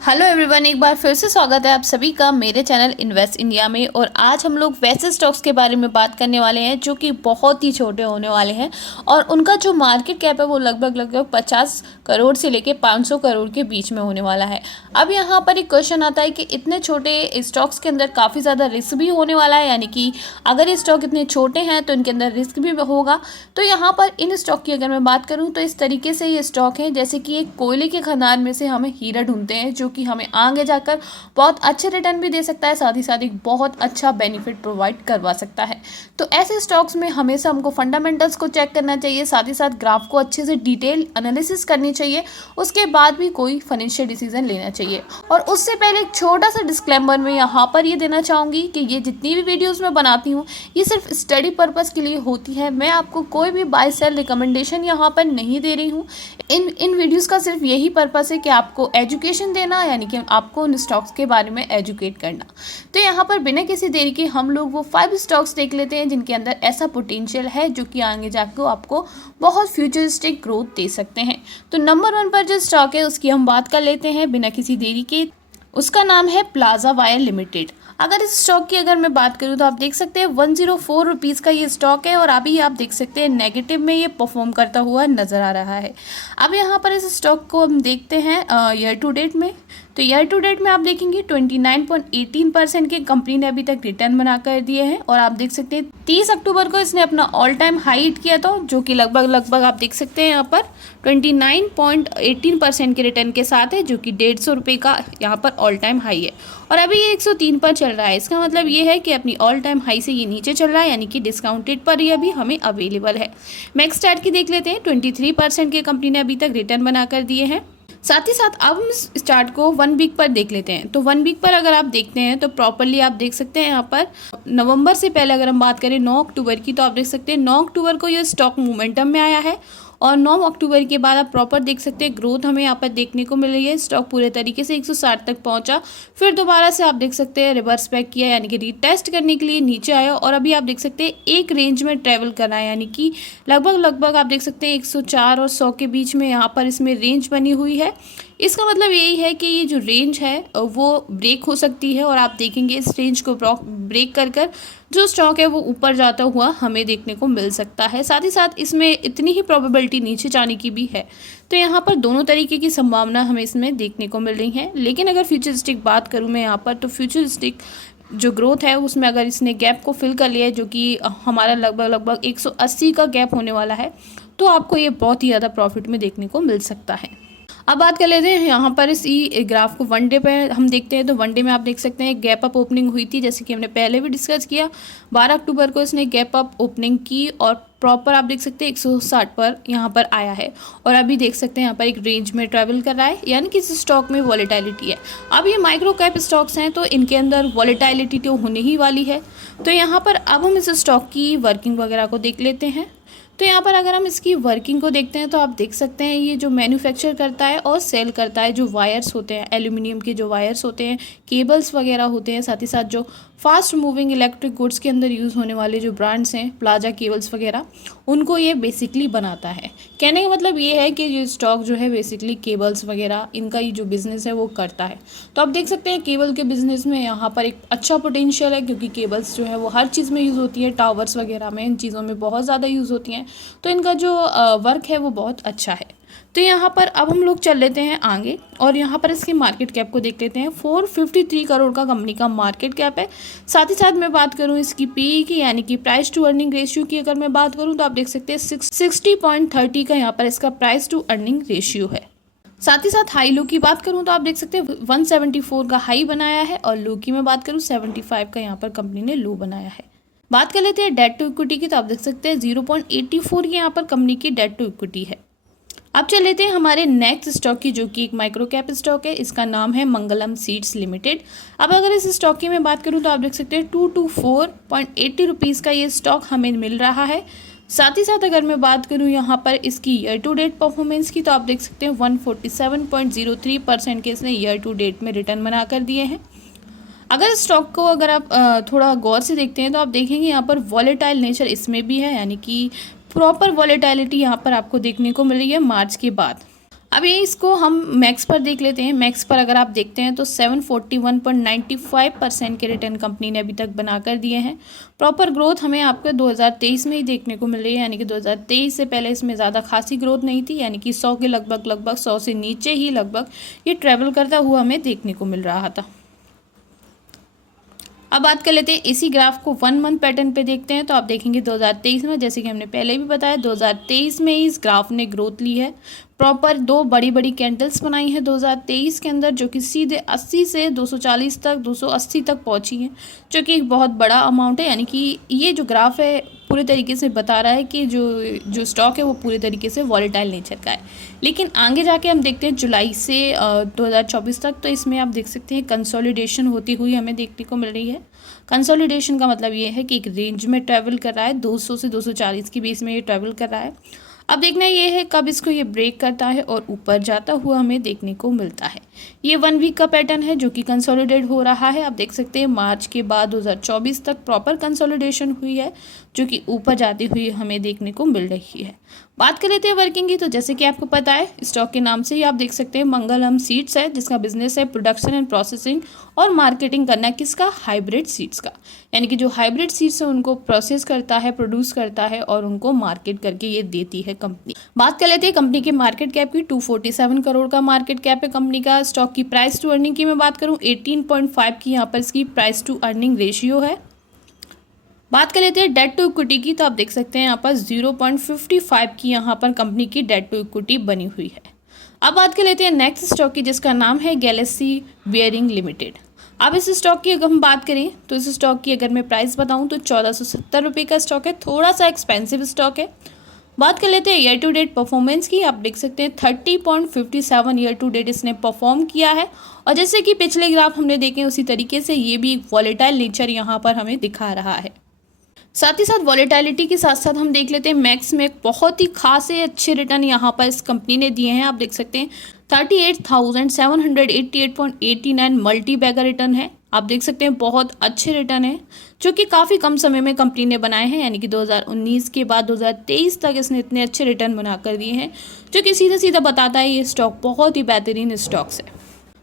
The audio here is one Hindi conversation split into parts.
हेलो एवरीवन, एक बार फिर से स्वागत है आप सभी का मेरे चैनल इन्वेस्ट इंडिया में। और आज हम लोग वैसे स्टॉक्स के बारे में बात करने वाले हैं जो कि बहुत ही छोटे होने वाले हैं और उनका जो मार्केट कैप है वो लगभग 50 करोड़ से लेके 500 करोड़ के बीच में होने वाला है। अब यहाँ पर एक क्वेश्चन आता है कि इतने छोटे स्टॉक्स के अंदर काफ़ी ज़्यादा रिस्क भी होने वाला है, यानी कि अगर ये स्टॉक इतने छोटे हैं तो इनके अंदर रिस्क भी होगा। तो यहाँ पर इन स्टॉक की अगर मैं बात करूँ तो इस तरीके से ये स्टॉक है जैसे कि एक कोयले के खदान में से हमें हीरा ढूंढते हैं, जो कि हमें आगे जाकर बहुत अच्छे रिटर्न भी दे सकता है, साथ ही साथ एक बहुत अच्छा बेनिफिट प्रोवाइड करवा सकता है। तो ऐसे स्टॉक्स में हमेशा हमको फंडामेंटल्स को चेक करना चाहिए, साथ ही साथ ग्राफ को अच्छे से डिटेल एनालिसिस करनी चाहिए, उसके बाद भी कोई फाइनेंशियल डिसीजन लेना चाहिए। और उससे पहले एक छोटा सा डिस्क्लेमर मैं यहाँ पर ये देना चाहूँगी कि ये जितनी भी वीडियोज़ मैं बनाती हूँ ये सिर्फ स्टडी पर्पज़ के लिए होती है। मैं आपको कोई भी बाय सेल रिकमेंडेशन यहाँ पर नहीं दे रही हूँ। इन वीडियोस का सिर्फ यही पर्पस है कि आपको एजुकेशन देना, यानी कि आपको उन स्टॉक्स के बारे में एजुकेट करना। तो यहाँ पर बिना किसी देरी के हम लोग वो 5 स्टॉक्स देख लेते हैं जिनके अंदर ऐसा पोटेंशियल है जो कि आगे जाकर आपको बहुत फ्यूचरिस्टिक ग्रोथ दे सकते हैं। तो नंबर 1 पर जो स्टॉक है उसकी हम बात कर लेते हैं बिना किसी देरी के। उसका नाम है प्लाजा वायर लिमिटेड। अगर इस स्टॉक की अगर मैं बात करूं तो आप देख सकते हैं 104 रुपीज़ का ये स्टॉक है और अभी आप देख सकते हैं नेगेटिव में ये परफॉर्म करता हुआ नज़र आ रहा है। अब यहाँ पर इस स्टॉक को हम देखते हैं ईयर टू डेट में। तो ईयर टू डेट में आप देखेंगे 29.18% के कंपनी ने अभी तक रिटर्न बना कर दिए हैं। और आप देख सकते हैं 30 अक्टूबर को इसने अपना ऑल टाइम हाई हिट किया था, जो कि लगभग आप देख सकते हैं यहाँ पर 29.18% के रिटर्न के साथ है, जो कि 150 रुपये का यहाँ पर ऑल टाइम हाई है। और अभी ये 103 पर चल रहा है। इसका मतलब ये है कि अपनी ऑल टाइम हाई से ये नीचे चल रहा है, यानी कि डिस्काउंटेड पर ये अभी हमें अवेलेबल है। मैक्स स्टार्ट की देख लेते हैं। 23% के कंपनी ने अभी तक रिटर्न बना कर दिए हैं। साथ ही साथ अब हम इस चार्ट को 1 वीक पर देख लेते हैं। तो 1 वीक पर अगर आप देखते हैं तो प्रॉपरली आप देख सकते हैं यहाँ पर नवंबर से पहले अगर हम बात करें 9 अक्टूबर की, तो आप देख सकते हैं 9 अक्टूबर को ये स्टॉक मोमेंटम में आया है और 9 अक्टूबर के बाद आप प्रॉपर देख सकते हैं ग्रोथ हमें यहाँ पर देखने को मिल रही है। स्टॉक पूरे तरीके से 160 तक पहुंचा, फिर दोबारा से आप देख सकते हैं रिवर्स बैक किया, यानी कि रीटेस्ट करने के लिए नीचे आया और अभी आप देख सकते हैं एक रेंज में ट्रेवल कर रहा है, यानी कि लगभग आप देख सकते हैं 104 और 100 के बीच में यहाँ पर इसमें रेंज बनी हुई है। इसका मतलब यही है कि ये जो रेंज है वो ब्रेक हो सकती है और आप देखेंगे इस रेंज को ब्रेक कर जो स्टॉक है वो ऊपर जाता हुआ हमें देखने को मिल सकता है। साथ ही साथ इसमें इतनी ही प्रोबेबिलिटी नीचे जाने की भी है। तो यहाँ पर दोनों तरीके की संभावना हमें इसमें देखने को मिल रही है। लेकिन अगर फ्यूचरिस्टिक बात करूँ मैं यहाँ पर, तो फ्यूचरिस्टिक जो ग्रोथ है उसमें अगर इसने गैप को फिल कर लिया है, जो कि हमारा लगभग 180 का गैप होने वाला है, तो आपको ये बहुत ही ज़्यादा प्रॉफिट में देखने को मिल सकता है। अब बात कर लेते हैं यहाँ पर इसी ग्राफ को वन डे पे हम देखते हैं। तो वन डे में आप देख सकते हैं गैप अप ओपनिंग हुई थी, जैसे कि हमने पहले भी डिस्कस किया। 12 अक्टूबर को इसने गैप अप ओपनिंग की और प्रॉपर आप देख सकते हैं 160 पर यहाँ पर आया है और अभी देख सकते हैं यहाँ पर एक रेंज में ट्रैवल कर रहा है, यानी कि इस स्टॉक में वॉलेटिलिटी है। अब ये माइक्रो कैप स्टॉक्स हैं तो इनके अंदर वॉलेटिलिटी तो होने ही वाली है। तो यहाँ पर अब हम इस स्टॉक की वर्किंग वगैरह को देख लेते हैं। तो यहाँ पर अगर हम इसकी वर्किंग को देखते हैं तो आप देख सकते हैं ये जो मैन्युफैक्चर करता है और सेल करता है जो वायर्स होते हैं, एल्यूमिनियम के जो वायर्स होते हैं, केबल्स वगैरह होते हैं, साथ ही साथ जो फास्ट मूविंग इलेक्ट्रिक गुड्स के अंदर यूज़ होने वाले जो ब्रांड्स हैं, प्लाजा केबल्स वगैरह, उनको ये बेसिकली बनाता है। कहने का मतलब ये है कि ये स्टॉक जो है बेसिकली केबल्स वगैरह इनका ही जो बिज़नेस है वो करता है। तो आप देख सकते हैं केबल के बिज़नेस में यहाँ पर एक अच्छा पोटेंशियल है, क्योंकि केबल्स जो है वो हर चीज़ में यूज़ होती है, टावर्स वगैरह में, इन चीज़ों में बहुत ज़्यादा यूज़ होती हैं। तो इनका जो वर्क है वो बहुत अच्छा है। तो यहाँ पर अब हम लोग चल लेते हैं आगे और यहाँ पर इसकी मार्केट कैप को देख लेते हैं। 453 करोड़ का कंपनी का मार्केट कैप है। साथ ही साथ मैं बात करूँ इसकी पीई की, यानी कि प्राइस टू अर्निंग रेशियो की अगर मैं बात करूँ तो आप देख सकते हैं 60.30 का यहाँ पर इसका प्राइस टू अर्निंग रेशियो है। साथ ही साथ हाई लो की बात करूं तो आप देख सकते हैं 174 का हाई बनाया है और लो की मैं बात करूं 75 का यहाँ पर कंपनी ने लो बनाया है। बात कर लेते हैं डेट टू इक्विटी की, तो आप देख सकते हैं 0.84 की यहाँ पर कंपनी की डेट टू इक्विटी है। अब चल लेते हैं हमारे नेक्स्ट स्टॉक की, जो कि एक माइक्रो कैप स्टॉक है। इसका नाम है मंगलम सीड्स लिमिटेड। अब अगर इस स्टॉक की मैं बात करूं तो आप देख सकते हैं 224.80 रुपीज़ का ये स्टॉक हमें मिल रहा है। साथ ही साथ अगर मैं बात करूं यहाँ पर इसकी ईयर टू डेट परफॉर्मेंस की, तो आप देख सकते हैं 147.03% के इसने ईयर टू डेट में रिटर्न बना कर दिए हैं। अगर स्टॉक को अगर आप थोड़ा गौर से देखते हैं तो आप देखेंगे यहाँ पर वॉलेटाइल नेचर इसमें भी है, यानी कि प्रॉपर वॉलेटिलिटी यहाँ पर आपको देखने को मिल रही है मार्च के बाद। अब ये इसको हम मैक्स पर देख लेते हैं। मैक्स पर अगर आप देखते हैं तो 741.95% के रिटर्न कंपनी ने अभी तक बनाकर दिए हैं। प्रॉपर ग्रोथ हमें आपको 2023 में ही देखने को मिल रही है, यानी कि 2023 से पहले इसमें ज़्यादा खासी ग्रोथ नहीं थी, यानी कि 100 के लगभग 100 से नीचे ही लगभग ये ट्रैवल करता हुआ हमें देखने को मिल रहा था। अब बात कर लेते हैं इसी ग्राफ को 1 मंथ पैटर्न पे देखते हैं तो आप देखेंगे 2023 में, जैसे कि हमने पहले भी बताया, 2023 में इस ग्राफ ने ग्रोथ ली है। प्रॉपर 2 बड़ी बड़ी कैंडल्स बनाई हैं 2023 के अंदर, जो कि सीधे 80 से 240 तक 280 तक पहुंची हैं, जो कि एक बहुत बड़ा अमाउंट है। यानी कि ये जो ग्राफ है पूरे तरीके से बता रहा है कि जो स्टॉक है वो पूरे तरीके से वॉलेटाइल नेचर का है। लेकिन आगे जाके हम देखते हैं जुलाई से 2024 तक, तो इसमें आप देख सकते हैं कंसोलिडेशन होती हुई हमें देखने को मिल रही है। कंसोलिडेशन का मतलब ये है कि एक रेंज में ट्रैवल कर रहा है, 200 से 240 के बीच में ये ट्रैवल कर रहा है। अब देखना ये है कब इसको ये ब्रेक करता है और ऊपर जाता हुआ हमें देखने को मिलता है। ये 1 वीक का पैटर्न है जो कि कंसोलिडेट हो रहा है। आप देख सकते हैं मार्च के बाद 2024 तक प्रॉपर कंसोलिडेशन हुई है, जो कि ऊपर जाती हुई हमें देखने को मिल रही है। बात कर लेते हैं वर्किंग की, तो जैसे कि आपको पता है स्टॉक के नाम से ही आप देख सकते हैं मंगलम सीड्स है, जिसका बिजनेस है प्रोडक्शन एंड प्रोसेसिंग और मार्केटिंग करना किसका, हाइब्रिड सीड्स का। यानी कि जो हाइब्रिड सीड्स है उनको प्रोसेस करता है, प्रोड्यूस करता है और उनको मार्केट करके ये देती है कंपनी। बात कर लेते हैं कंपनी के मार्केट कैप की। 247 करोड़ का मार्केट कैप है कंपनी का। स्टॉक की प्राइस टू अर्निंग की मैं बात करूँ 18.5 की यहाँ पर इसकी प्राइस टू अर्निंग रेशियो है। बात कर लेते हैं डेट टू इक्विटी की, तो आप देख सकते हैं यहाँ पर 0.55 की यहाँ पर कंपनी की डेट टू इक्विटी बनी हुई है। अब बात कर लेते हैं नेक्स्ट स्टॉक की, जिसका नाम है गैलेक्सी बियरिंग लिमिटेड। अब इस स्टॉक की अगर हम बात करें तो इस स्टॉक की अगर मैं प्राइस बताऊं तो 1470 रुपये का स्टॉक है, थोड़ा सा एक्सपेंसिव स्टॉक है। बात कर लेते हैं ईयर टू डेट परफॉर्मेंस की। आप देख सकते हैं 30.57 ईयर टू डेट इसने परफॉर्म किया है, और जैसे कि पिछले ग्राफ हमने देखे उसी तरीके से ये भी एक वॉलेटाइल नेचर यहाँ पर हमें दिखा रहा है। साथ ही साथ वॉलेटिलिटी के साथ साथ हम देख लेते हैं मैक्स में एक बहुत ही खासे अच्छे रिटर्न यहाँ पर इस कंपनी ने दिए हैं। आप देख सकते हैं 38,788.89 मल्टी बैगर रिटर्न है। आप देख सकते हैं बहुत अच्छे रिटर्न है, जो कि काफ़ी कम समय में कंपनी ने बनाए हैं, यानी कि 2019 के बाद 2023 तक इसने इतने अच्छे रिटर्न बना कर दिए हैं, जो कि सीधा सीधा बताता है ये स्टॉक बहुत ही बेहतरीन स्टॉक्स है।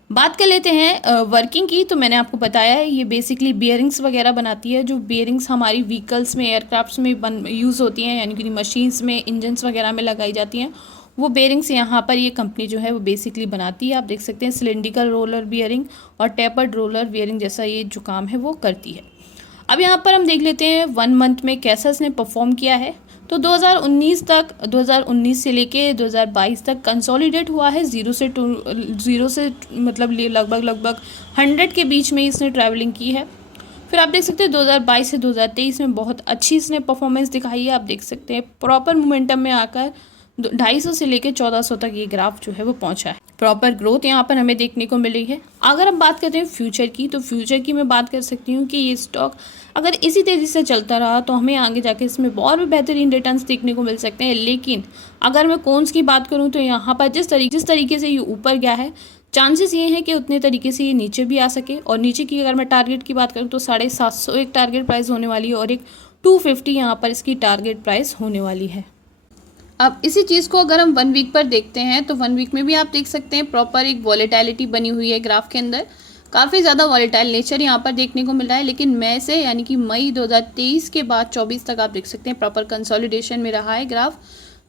बात कर लेते हैं वर्किंग की, तो मैंने आपको बताया है ये बेसिकली बियरिंग्स वगैरह बनाती है। जो बियरिंग्स हमारी व्हीकल्स में, एयरक्राफ्ट्स में यूज़ होती हैं, यानी कि मशीन्स में, इंजन्स वगैरह में लगाई जाती हैं, वो बेयरिंग्स यहाँ पर ये कंपनी जो है वो बेसिकली बनाती है। आप देख सकते हैं सिलेंड्रिकल रोलर बियरिंग और टेपर्ड रोलर बियरिंग जैसा ये जो काम है वो करती है। अब यहाँ पर हम देख लेते हैं 1 मंथ में कैसा इसने परफॉर्म किया है। तो 2019 से लेके 2022 तक कंसोलिडेट हुआ है, जीरो से मतलब लगभग 100 के बीच में इसने ट्रैवलिंग की है। फिर आप देख सकते हैं 2022 से 2023 में बहुत अच्छी इसने परफॉर्मेंस दिखाई है। आप देख सकते हैं प्रॉपर मोमेंटम में आकर 250 से लेकर 1400 तक ये ग्राफ जो है वो पहुंचा है। प्रॉपर ग्रोथ यहाँ पर हमें देखने को मिल रही है। अगर हम बात करते हैं फ्यूचर की, तो फ्यूचर की मैं बात कर सकती हूँ कि ये स्टॉक अगर इसी तेज़ी से चलता रहा तो हमें आगे जाके इसमें और भी बेहतरीन रिटर्न्स देखने को मिल सकते हैं। लेकिन अगर मैं कॉन्स की बात करूँ तो यहाँ पर जिस तरीके से ये ऊपर गया है, चांसेस ये हैं कि उतने तरीके से ये नीचे भी आ सके। और नीचे की अगर मैं टारगेट की बात करूँ तो 750 एक टारगेट प्राइस होने वाली है और एक 250 यहाँ पर इसकी टारगेट प्राइस होने वाली है। अब इसी चीज़ को अगर हम 1 वीक पर देखते हैं तो 1 वीक में भी आप देख सकते हैं प्रॉपर एक वॉलेटिलिटी बनी हुई है ग्राफ के अंदर। काफ़ी ज़्यादा वॉलेटाइल नेचर यहाँ पर देखने को मिल रहा है। लेकिन मई से, यानी कि मई 2023 के बाद 24 तक आप देख सकते हैं प्रॉपर कंसोलिडेशन में रहा है ग्राफ,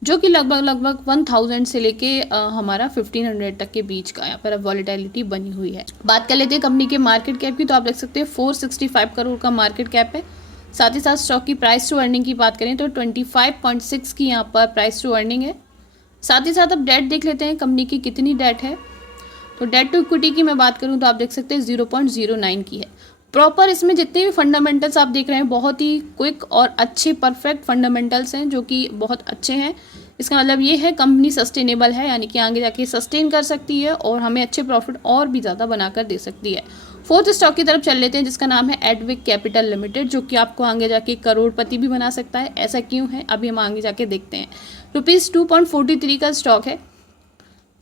जो कि लगभग 1000 से लेके हमारा 1500 तक के बीच का यहाँ पर अब वॉलेटिलिटी बनी हुई है। बात कर लेते हैं कंपनी के मार्केट कैप की, तो आप देख सकते हैं 465 करोड़ का मार्केट कैप है। साथ ही साथ स्टॉक की प्राइस टू अर्निंग की बात करें तो 25.6 की यहाँ पर प्राइस टू अर्निंग है। साथ ही साथ अब डेट देख लेते हैं कंपनी की कितनी डेट है। तो डेट टू इक्विटी की मैं बात करूँ तो आप देख सकते हैं 0.09 की है। प्रॉपर इसमें जितने भी फंडामेंटल्स आप देख रहे हैं बहुत ही क्विक और अच्छे परफेक्ट फंडामेंटल्स हैं, जो कि बहुत अच्छे हैं। इसका मतलब ये है कंपनी सस्टेनेबल है, यानी कि आगे जाके सस्टेन कर सकती है और हमें अच्छे प्रॉफिट और भी ज़्यादा बनाकर दे सकती है। फोर्थ स्टॉक की तरफ चल लेते हैं, जिसका नाम है एडविक कैपिटल लिमिटेड, जो कि आपको आगे जाके करोड़पति भी बना सकता है। ऐसा क्यों है अभी हम आगे जाके देखते हैं। ₹2.43 का स्टॉक है।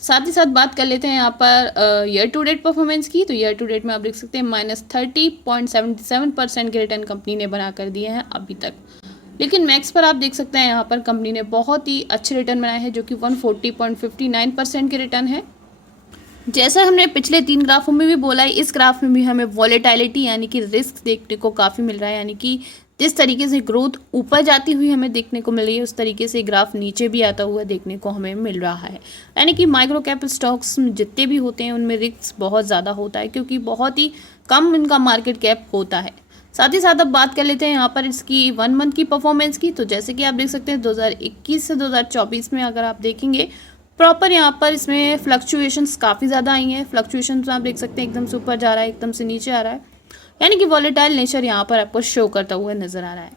साथ ही साथ बात कर लेते हैं यहाँ per year to date performance की, तो ईयर टू डेट में आप देख सकते हैं -30.77% के रिटर्न कंपनी ने बना कर दिए हैं अभी तक। लेकिन मैक्स पर आप देख सकते हैं यहाँ पर कंपनी ने बहुत ही अच्छे रिटर्न बनाए हैं, जो कि 140.59% के रिटर्न है। जैसा हमने पिछले 3 ग्राफों में भी बोला है, इस ग्राफ में भी हमें वॉलेटिलिटी यानी कि रिस्क देखने को काफ़ी मिल रहा है, यानी कि जिस तरीके से ग्रोथ ऊपर जाती हुई हमें देखने को मिल रही है, उस तरीके से ग्राफ नीचे भी आता हुआ देखने को हमें मिल रहा है। यानी कि माइक्रो कैप स्टॉक्स जितने भी होते हैं उनमें रिस्क बहुत ज़्यादा होता है, क्योंकि बहुत ही कम इनका मार्केट कैप होता है। साथ ही साथ अब बात कर लेते हैं यहाँ पर इसकी 1 मंथ की परफॉर्मेंस की। तो जैसे कि आप देख सकते हैं 2021 से 2024 में अगर आप देखेंगे प्रॉपर, यहाँ पर इसमें फ्लक्चुएशंस काफ़ी ज़्यादा आई हैं। फ्लक्चुएशंस में आप देख सकते हैं एकदम से ऊपर जा रहा है, एकदम से नीचे आ रहा है, यानी कि वॉलेटाइल नेचर यहाँ पर आपको शो करता हुआ नजर आ रहा है।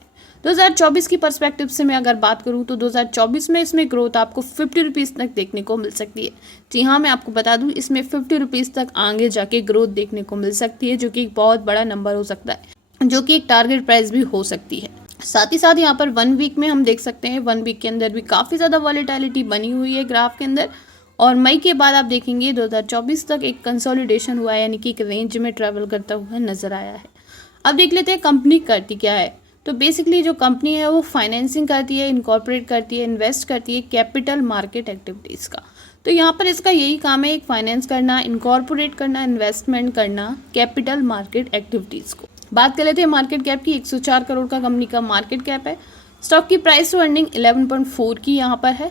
2024 की पर्सपेक्टिव से मैं अगर बात करूँ तो 2024 में इसमें ग्रोथ आपको 50 रुपीज़ तक देखने को मिल सकती है। जी हाँ, मैं आपको बता दूँ इसमें 50 रुपीज़ तक आगे जाके ग्रोथ देखने को मिल सकती है, जो कि एक बहुत बड़ा नंबर हो सकता है, जो कि एक टारगेट प्राइस भी हो सकती है। साथ ही साथ यहाँ पर 1 वीक में हम देख सकते हैं 1 वीक के अंदर भी काफ़ी ज़्यादा वॉलेटिलिटी बनी हुई है ग्राफ के अंदर। और मई के बाद आप देखेंगे 2024 तक एक कंसोलिडेशन हुआ है, यानी कि एक रेंज में ट्रैवल करता हुआ नजर आया है। अब देख लेते हैं कंपनी करती क्या है। तो बेसिकली जो कंपनी है वो फाइनेंसिंग करती है, इनकॉर्पोरेट करती है, इन्वेस्ट करती है कैपिटल मार्केट एक्टिविटीज़ का। तो यहाँ पर इसका यही काम है, एक फाइनेंस करना, इनकॉर्पोरेट करना, इन्वेस्टमेंट करना कैपिटल मार्केट एक्टिविटीज़ को। बात कर लेते हैं मार्केट कैप की। 104 करोड़ का कंपनी का मार्केट कैप है। स्टॉक की प्राइस टू अर्निंग 11.4 की यहाँ पर है।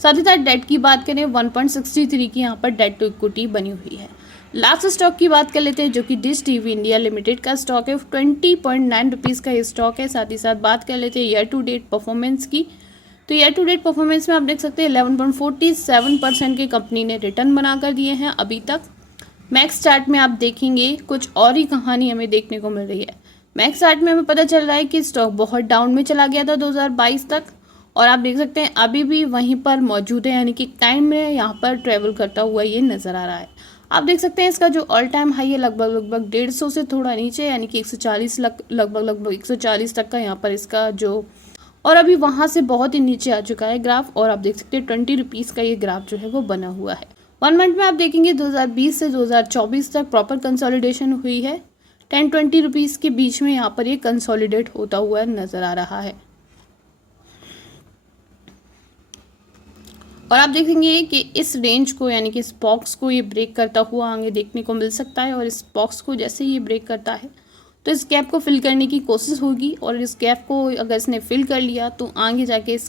साथ ही साथ डेट की बात करें 1.63 की यहाँ पर डेट टू इक्विटी बनी हुई है। लास्ट स्टॉक की बात कर लेते हैं, जो कि डिश टीवी इंडिया लिमिटेड का स्टॉक है। 20.9 रुपीज़ का ये स्टॉक है। साथ ही साथ बात कर लेते हैं ईयर टू डेट परफॉर्मेंस की। तो ईयर टू डेट परफॉर्मेंस में आप देख सकते हैं 11.47% के कंपनी ने रिटर्न बनाकर दिए हैं अभी तक। मैक्स चार्ट में आप देखेंगे कुछ और ही कहानी हमें देखने को मिल रही है। मैक्स चार्ट में हमें पता चल रहा है कि स्टॉक बहुत डाउन में चला गया था 2022 तक, और आप देख सकते हैं अभी भी वहीं पर मौजूद है, यानी कि टाइम में यहाँ पर ट्रेवल करता हुआ ये नज़र आ रहा है। आप देख सकते हैं इसका जो ऑल टाइम हाई है लगभग 150 से थोड़ा नीचे, यानी कि 140 लगभग 140 तक का यहाँ पर इसका जो, और अभी वहाँ से बहुत ही नीचे आ चुका है ग्राफ। और आप देख सकते हैं 20 रुपीज़ का ये ग्राफ जो है वो बना हुआ है। 1 मंथ में आप देखेंगे 2020 से 2024 तक प्रॉपर कंसोलिडेशन हुई है। 10-20 रुपीज़ के बीच में यहाँ पर ये कंसोलिडेट होता हुआ नज़र आ रहा है। और आप देखेंगे कि इस रेंज को, यानी कि इस बॉक्स को ये ब्रेक करता हुआ आगे देखने को मिल सकता है। और इस बॉक्स को जैसे ही ये ब्रेक करता है तो इस गैप को फिल करने की कोशिश होगी, और इस गैप को अगर इसने फिल कर लिया तो आगे जाके इस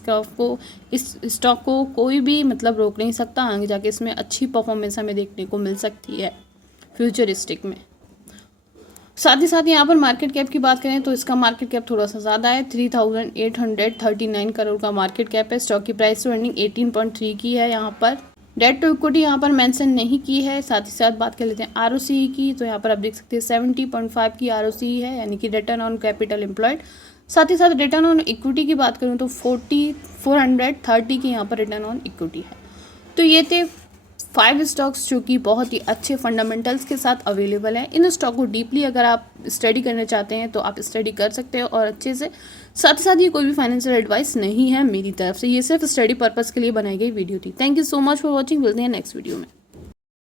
स्टॉक को कोई भी मतलब रोक नहीं सकता। आगे जाके इसमें अच्छी परफॉर्मेंस हमें देखने को मिल सकती है फ्यूचरिस्टिक में। साथ ही साथ यहाँ पर मार्केट कैप की बात करें तो इसका मार्केट कैप थोड़ा सा ज़्यादा है। 3,839 करोड़ का मार्केट कैप है। स्टॉक की प्राइस टू अर्निंग 18.3 की है। यहाँ पर डेट टू इक्विटी यहाँ पर मेंशन नहीं की है। साथ ही साथ बात कर लेते हैं आरओसी की। तो यहाँ पर आप देख सकते हैं 70.5 की आरओसी है, यानी कि रिटर्न ऑन कैपिटल एम्प्लॉयड। साथ ही साथ रिटर्न ऑन इक्विटी की बात करूँ तो 430 की यहाँ पर रिटर्न ऑन इक्विटी है। तो ये थे 5 स्टॉक्स जो कि बहुत ही अच्छे फंडामेंटल्स के साथ अवेलेबल है। इन स्टॉक को डीपली अगर आप स्टडी करना चाहते हैं तो आप स्टडी कर सकते हो और अच्छे से। साथ ही साथ ये कोई भी फाइनेंशियल एडवाइस नहीं है मेरी तरफ से, ये सिर्फ स्टडी पर्पस के लिए बनाई गई वीडियो थी। Thank you so much for watching. मिलते हैं नेक्स्ट वीडियो में।